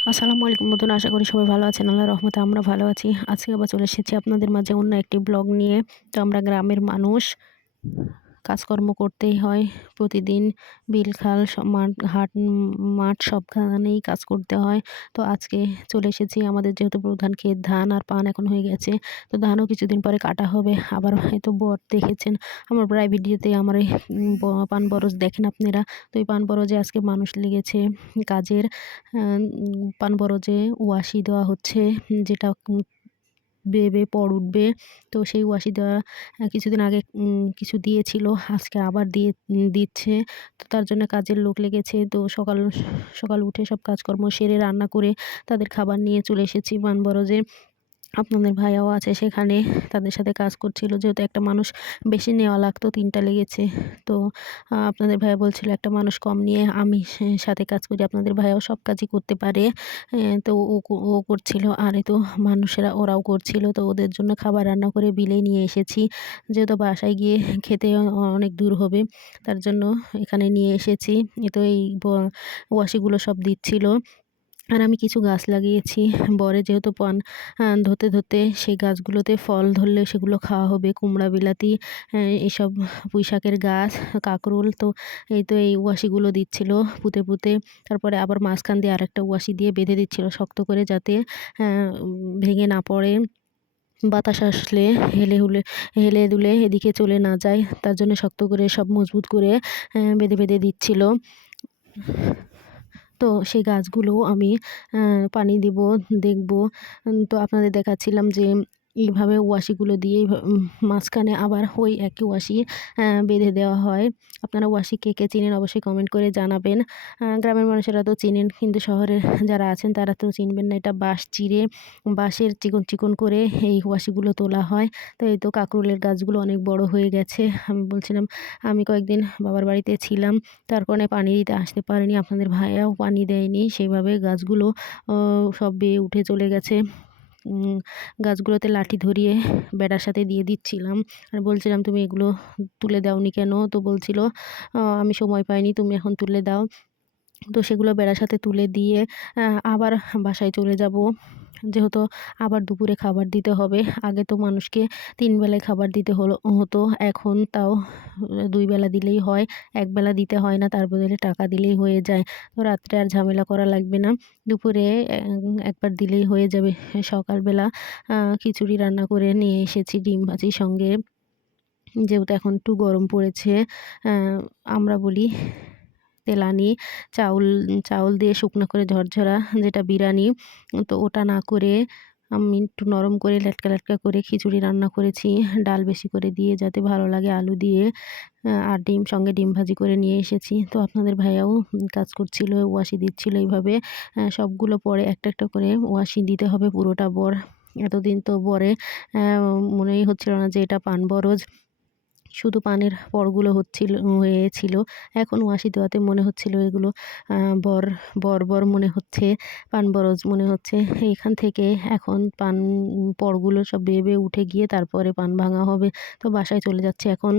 আসসালামু আলাইকুম বন্ধুরা, আশা করি সবাই ভালো আছেন। আল্লাহর রহমতে আমরা ভালো আছি। আজকে আবার চলে এসেছি আপনাদের মাঝে অন্য একটি ব্লগ নিয়ে। তো আমরা গ্রামের মানুষ, কাজকর্ম করতেই হয় প্রতিদিন। বিল, খাল, সব মাঠ, হাট, মাঠ সবখানেই কাজ করতে হয়। তো আজকে চলে এসেছি। আমাদের যেহেতু প্রধান ক্ষেত ধান আর পান এখন হয়ে গেছে। তো ধানও কিছুদিন পরে কাটা হবে। আবার হয়তো দেখেছেন আমার প্রায় ভিডিওতে আমার এই পান বরজ দেখেন আপনারা। তো এই পান বরজে আজকে মানুষ লেগেছে কাজের। পান বরজে ওয়াশি দেওয়া হচ্ছে, যেটা বেয়ে পর উঠবে। তো সেই ওয়াশি দেওয়া কিছুদিন আগে কিছু দিয়েছিল, আজকে আবার দিচ্ছে। তো তার জন্য কাজের লোক লেগেছে। তো সকাল সকাল উঠে সব কাজকর্ম সেরে রান্না করে তাদের খাবার নিয়ে চলে এসেছি পানবরজে। আপনাদের ভাইয়াও আছে সেখানে, তাদের সাথে কাজ করছিল। যেহেতু একটা মানুষ বেশি নেওয়া লাগতো, ৩ টা লেগেছে। তো আপনাদের ভাইয়া বলছিল একটা মানুষ কম নিয়ে আমি সাথে কাজ করি। আপনাদের ভাইয়াও সব কাজই করতে পারে। তো ও করছিল, আর এই তো মানুষেরা ওরাও করছিল। তো ওদের জন্য খাবার রান্না করে বিলে নিয়ে এসেছি। যেহেতু বাসায় গিয়ে খেতে অনেক দূর হবে, তার জন্য এখানে নিয়ে এসেছি। তো এই ওয়াশিগুলো সব দিচ্ছিল। আর আমি কিছু গাছ লাগিয়েছি। বরে যেহেতু পান ধরতে ধরতে সেই গাছগুলোতে ফল ধরলে সেগুলো খাওয়া হবে। কুমড়া, বিলাতি, এসব পুঁইশাকের গাছ, কাকরোল। তো এই ওয়াশিগুলো দিচ্ছিল পুঁতে পুঁতে। তারপরে আবার মাঝখান দিয়ে আরেকটা ওয়াশি দিয়ে বেঁধে দিচ্ছিল শক্ত করে, যাতে ভেঙে না পড়ে। বাতাস আসলে হেলে দুলে এদিকে চলে না যায়, তার জন্য শক্ত করে সব মজবুত করে বেঁধে বেঁধে দিচ্ছিল। তো সেই গাছগুলোও আমি পানি দিব, দেখব। তো আপনাদের দেখাচ্ছিলাম যে এইভাবে ওয়াশিগুলো দিয়ে মাঝখানে আবার ওই একই ওয়াশি বেঁধে দেওয়া হয়। আপনারা ওয়াশি কে কে চেনেন অবশ্যই কমেন্ট করে জানাবেন। গ্রামের মানুষেরা তো চেনেন, কিন্তু শহরের যারা আছেন তারা তো চিনবেন না। এটা বাঁশ চিরে, বাঁশের চিকন চিকন করে এই ওয়াশিগুলো তোলা হয়। তো এই তো কাকরোলের গাছগুলো অনেক বড় হয়ে গেছে। আমি বলছিলাম, আমি কয়েকদিন বাবার বাড়িতে ছিলাম, তার কারণে পানি দিতে আসতে পারিনি। আপনাদের ভাইয়াও পানি দেয়নি। সেইভাবে গাছগুলো সব বেয়ে উঠে চলে গেছে। গাছগুলোতে লাঠি ধরিয়ে বেড়ার সাথে দিয়ে দিচ্ছিলাম। আর বলছিলাম, তুমি এগুলো তুলে দাওনি কেন? তো বলছিল, আমি সময় পাইনি, তুমি এখন তুলে দাও। তো সেগুলো বেড়ার সাথে তুলে দিয়ে আবার বাসায় চলে যাব। যেহেতু আবার দুপুরে খাবার দিতে হবে। আগে তো মানুষকে ৩ বেলায় খাবার দিতে হতো। এখন তাও ২ বেলা দিলেই হয়। ১ বেলা দিতে হয় না, তার বদলে টাকা দিলেই হয়ে যায়। তো রাত্রে আর ঝামেলা করা লাগবে না। দুপুরে একবার দিলেই হয়ে যাবে। সকালবেলা খিচুড়ি রান্না করে নিয়ে এসেছি ডিম ভাজির সঙ্গে। যেহেতু এখন একটু গরম পড়েছে, অ্যা আমরা বলি তেলানি চাউল, চাউল দিয়ে শুকনো করে ঝরঝরা, যেটা বিরানি। তো ওটা না করে আমি একটু নরম করে লেটকা লেটকা করে খিচুড়ি রান্না করেছি। ডাল বেশি করে দিয়ে যাতে ভালো লাগে আলু দিয়ে। আর ডিম, সঙ্গে ডিম ভাজি করে নিয়ে এসেছি। তো আপনাদের ভাইয়াও কাজ করছিল, ওয়াশি দিচ্ছিল এইভাবে। সবগুলো পরে একটা একটা করে ওয়াশি দিতে হবে পুরোটা বর। এতদিন তো বরে মনেই হচ্ছিল না যে এটা পান বরজ। শুধু পানের পরগুলো হয়েছিল। এখন ওয়াশি দেওয়াতে মনে হচ্ছিল এগুলো আ বর বর মনে হচ্ছে, পান বরজ মনে হচ্ছে। এখান থেকে এখন পান পরগুলো সব বেয়ে বেয়ে উঠে গিয়ে তারপরে পান ভাঙা হবে। তো বাসায় চলে যাচ্ছি এখন।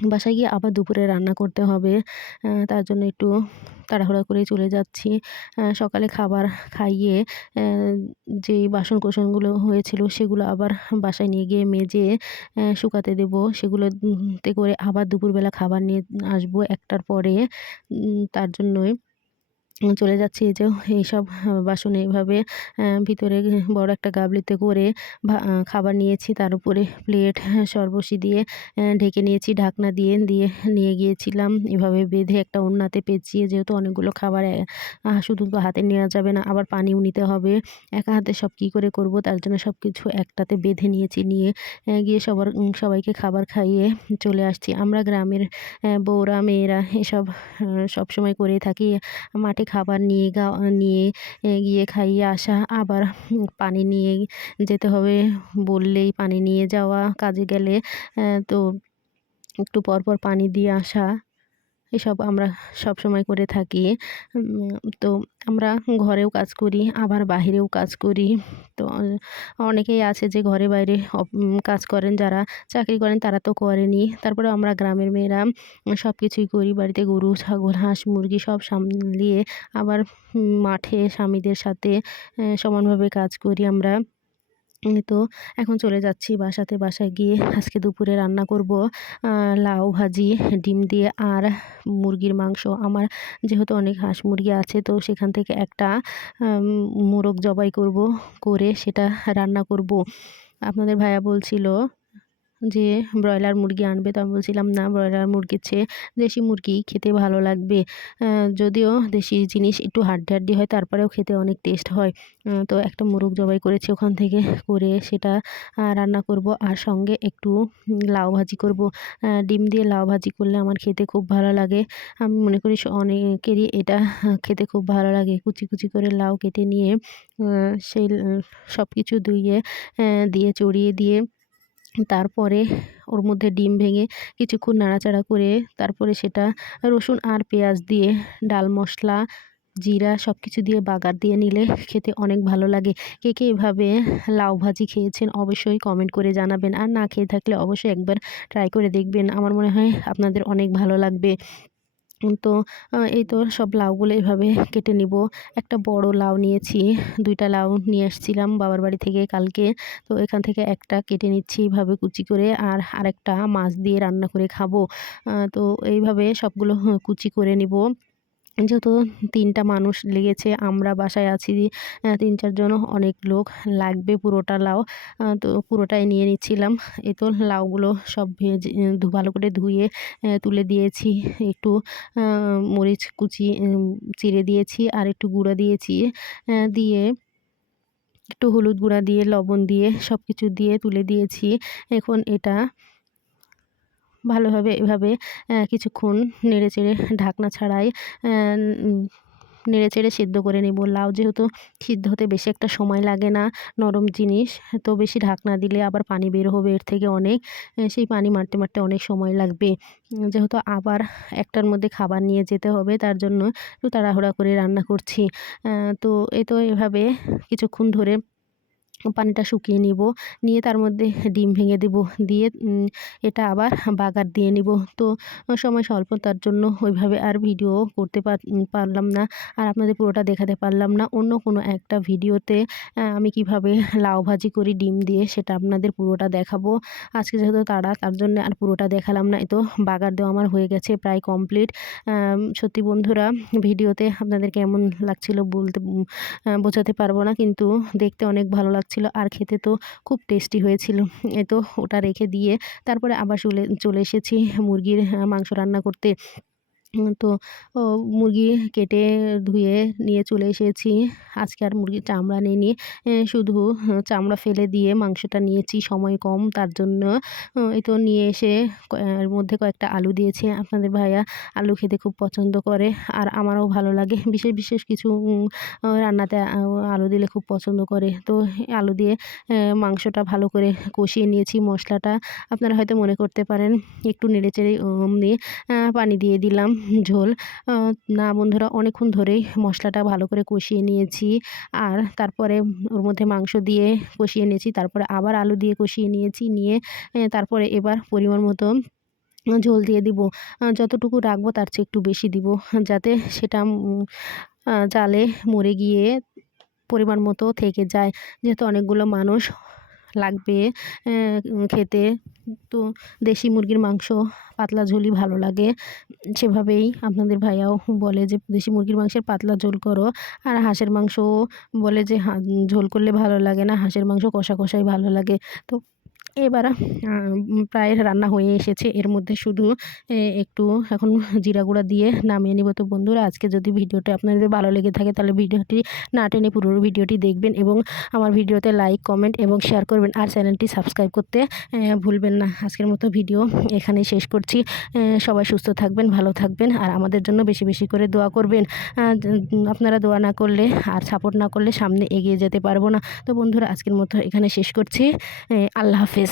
বাসায় গিয়ে আবার দুপুরে রান্না করতে হবে। তার জন্য একটু তাড়াহুড়া করেই চলে যাচ্ছি। সকালে খাবার খাইয়ে যেই বাসন-কোসনগুলো হয়েছিল সেগুলো আবার বাসায় নিয়ে গিয়ে মেজে শুকাতে দেবো। সেগুলো তে করে আবার দুপুরবেলা খাবার নিয়ে আসবো ১ টার পরে। তার জন্যই চলে যাচ্ছি। এই যে এইসব বাসন এইভাবে ভিতরে বড় একটা গামলিতে করে খাবার নিয়েছি। তার উপরে প্লেট, সরবসি দিয়ে ঢেকে নিয়েছি ঢাকনা দিয়ে, নিয়ে গিয়েছিলাম। এভাবে বেঁধে একটা ওড়নাতে পেঁচিয়ে, যেহেতু অনেকগুলো খাবার শুধু তো হাতে নেওয়া যাবে না, আবার পানিও নিতে হবে। একা হাতে সব কী করে করব, তার জন্য সবকিছু একটাতে বেঁধে নিয়েছি। নিয়ে গিয়ে সবাইকে খাবার খাইয়ে চলে আসছি। আমরা গ্রামের বউরা, মেয়েরা এসব সবসময় করেই থাকি। মাঠে খাবার নিয়ে গিয়ে খাইয়ে আসা, আবার পানি নিয়ে যেতে হবে বললেই পানি নিয়ে যাওয়া, কাজে গেলে তো একটু পর পর পানি দিয়ে আসা। এসব আমরা সবসময় করে থাকি। তো আমরা ঘরেও কাজ করি, আবার বাহিরেও কাজ করি। তো অনেকেই আছে যে ঘরে বাইরে কাজ করেন, যারা চাকরি করেন তারা তো করেনই। তারপরেও আমরা গ্রামের মেয়েরা সবকিছুই করি। বাড়িতে গরু, ছাগল, হাঁস, মুরগি সব সামলিয়ে আবার মাঠে স্বামীদের সাথে সমানভাবে কাজ করি আমরা। তো এখন চলে যাচ্ছি বাসাতে। বাসায় গিয়ে আজকে দুপুরে রান্না করব লাউ ভাজি, ডিম দিয়ে আর মুরগির মাংস। আমার যেহেতু অনেক হাঁস মুরগি আছে, তো সেখান থেকে একটা মোরগ জবাই করব, করে সেটা রান্না করব। আপনাদের ভাইয়া বলছিল যে ব্রয়লার মুরগি আনবে, তো আমি বলছিলাম না, ব্রয়লার মুরগির চেয়ে দেশি মুরগি খেতে ভালো লাগবে। যদিও দেশি জিনিস একটু হাড্ডি হাড্ডি হয়, তারপরেও খেতে অনেক টেস্ট হয়। তো একটা মোরগ জবাই করেছি ওখান থেকে, করে সেটা রান্না করব, আর সঙ্গে একটু লাউ ভাজি করব। ডিম দিয়ে লাউ ভাজি করলে আমার খেতে খুব ভালো লাগে। আমি মনে করি অনেকেরই এটা খেতে খুব ভালো লাগে। কুচি কুচি করে লাউ কেটে নিয়ে সেই সব কিছু ধুয়ে দিয়ে চড়িয়ে দিয়ে তারপরে ওর মধ্যে ডিম ভেঙে কিছুক্ষণ নাড়াচাড়া করে তারপরে সেটা রসুন আর পেঁয়াজ দিয়ে, ডাল মশলা, জিরা সব কিছু দিয়ে বাগার দিয়ে নিলে খেতে অনেক ভালো লাগে। কে কে এভাবে লাউ ভাজি খেয়েছেন অবশ্যই কমেন্ট করে জানাবেন। আর না খেয়ে থাকলে অবশ্যই একবার ট্রাই করে দেখবেন। আমার মনে হয় আপনাদের অনেক ভালো লাগবে। তো এই তো সব লাউগুলো এভাবে কেটে নিব। একটা বড় লাউ নিয়েছি। ২ টা লাউ নিয়ে এসেছিলাম বাবার বাড়ি থেকে কালকে। তো এখান থেকে একটা কেটে নিচ্ছি এভাবে কুচি করে, আর আরেকটা মাছ দিয়ে রান্না করে খাবো। তো এইভাবে সবগুলো কুচি করে নিব। যেহেতু ৩ টা মানুষ লেগেছে, আমরা বাসায় আছি ৩-৪ জন, অনেক লোক লাগবে পুরোটা লাউ। তো পুরোটাই নিয়ে নিচ্ছিলাম। এই তো লাউগুলো সব ভেজে ভালো করে ধুয়ে তুলে দিয়েছি। একটু আ মরিচ কুচি চিড়ে দিয়েছি, আর একটু গুঁড়া দিয়েছি। দিয়ে একটু হলুদ গুঁড়া দিয়ে, লবণ দিয়ে সবকিছু দিয়ে তুলে দিয়েছি। এখন এটা ভালোভাবে এভাবে কিছুক্ষণ নেড়েচেড়ে ঢাকনা ছাড়াই উম নেড়েচেড়ে সিদ্ধ করে নেব। লাউ যেহেতু সিদ্ধ হতে বেশি একটা সময় লাগে না, নরম জিনিস, তো বেশি ঢাকনা দিলে আবার পানি বের হবে এর থেকে অনেক। সেই পানি মারতে মারতে অনেক সময় লাগবে। যেহেতু আবার একটার মধ্যে খাবার নিয়ে যেতে হবে, তার জন্য একটু তাড়াহুড়া করে রান্না করছি। তো এই তো এভাবে কিছুক্ষণ ধরে পানিটা শুকিয়ে নিব। নিয়ে তার মধ্যে ডিম ভেঙে দেব। দিয়ে এটা আবার বাগার দিয়ে নিব। তো সময় স্বল্প, তার জন্য ওইভাবে আর ভিডিও করতে পারলাম না। আর আপনাদের পুরোটা দেখাতে পারলাম না। অন্য কোনো একটা ভিডিওতে আমি কিভাবে লাউ ভাজি করি ডিম দিয়ে সেটা আপনাদের পুরোটা দেখাবো। আজকে যেহেতু তার জন্য আর পুরোটা দেখালাম না। এই তো বাগার দেওয়া আমার হয়ে গেছে, প্রায় কমপ্লিট। সত্যি বন্ধুরা, ভিডিওতে আপনাদের কেমন লাগছিল বলতে বোঝাতে পারবো না, কিন্তু দেখতে অনেক ভালো লাগছিল আর খেতে তো খুব টেস্টি হয়েছিল। এই তো ওটা রেখে দিয়ে তারপরে আবার চলে এসেছি মুরগির মাংস রান্না করতে। তো মুরগি কেটে ধুয়ে নিয়ে চলে এসেছি। আজকে আর মুরগির চামড়া নিইনি। শুধু চামড়া ফেলে দিয়ে মাংসটা নিয়েছি, সময় কম তার জন্য। এই তো নিয়ে এসে এর মধ্যে কয়েকটা আলু দিয়েছি। আপনাদের ভাইয়া আলু খেতে খুব পছন্দ করে, আর আমারও ভালো লাগে। বিশেষ বিশেষ কিছু রান্নাতে আলু দিলে খুব পছন্দ করে। তো আলু দিয়ে মাংসটা ভালো করে কষিয়ে নিয়েছি। মশলাটা আপনারা হয়তো মনে করতে পারেন একটু নেড়েচেড়ে অমনি পানি দিয়ে দিলাম ঝোল। না বন্ধুরা, অনেকক্ষণ ধরেই মশলাটা ভালো করে কষিয়ে নিয়েছি। আর তারপরে ওর মধ্যে মাংস দিয়ে কষিয়ে নিয়েছি। তারপরে আবার আলু দিয়ে কষিয়ে নিয়েছি। নিয়ে তারপরে এবার পরিমাণ মতো ঝোল দিয়ে দিব। যতটুকু রাখবো তার চেয়ে একটু বেশি দিব, যাতে সেটা জালে মরে গিয়ে পরিমাণ মতো থেকে যায়। যেহেতু অনেকগুলো মানুষ লাগবে খেতে, তো দেশি মুরগির মাংস পাতলা ঝোলই ভালো লাগে। সেভাবেই আপনাদের ভাইয়াও বলে যে দেশি মুরগির মাংসের পাতলা ঝোল করো। আর হাঁসের মাংসও বলে যে ঝোল করলে ভালো লাগে না, হাঁসের মাংস কষা কষাই ভালো লাগে। তো এবার প্রায় রান্না হয়ে এসেছে। এর মধ্যে শুধু একটু এখন জিরা গুঁড়া দিয়ে নামিয়ে নিব। তো বন্ধুরা, আজকে যদি ভিডিওটা আপনাদের ভালো লেগে থাকে তাহলে ভিডিওটি না টেনে পুরো ভিডিওটি দেখবেন, এবং আমার ভিডিওতে লাইক, কমেন্ট এবং শেয়ার করবেন, আর চ্যানেলটি সাবস্ক্রাইব করতে ভুলবেন না। আজকের মতো ভিডিও এখানেই শেষ করছি। সবাই সুস্থ থাকবেন, ভালো থাকবেন, আর আমাদের জন্য বেশি বেশি করে দোয়া করবেন। আপনারা দোয়া না করলে আর সাপোর্ট না করলে সামনে এগিয়ে যেতে পারবো না। তো বন্ধুরা, আজকের মতো এখানে শেষ করছি। আল্লাহ হাফেজ।